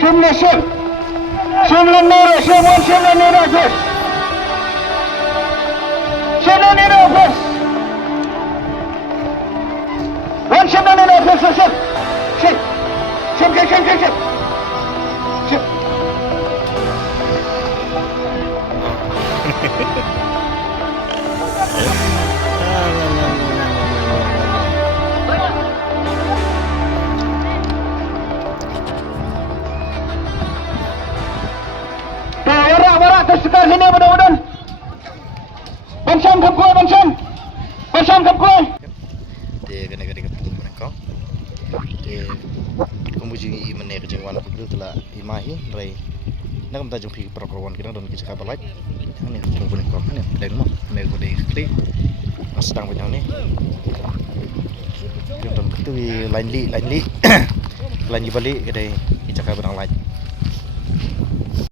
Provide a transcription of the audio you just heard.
Shim. Shimlanira, first. Shimlanira first. One Shimlanira first, Shim. Shim. Warak tersekar sini mudah-mudahan. Bansyam kap kuih. Dia kena betul mereka. Dia kemudian mana kejengwan begitu telah imahi dari nak kita jumpi perkawan kita dan kita kabar lagi. Ini tunggu mereka ini dan mau mereka di klik sedang banyak ni. Kita betul lain li lain balik kita kabar lain.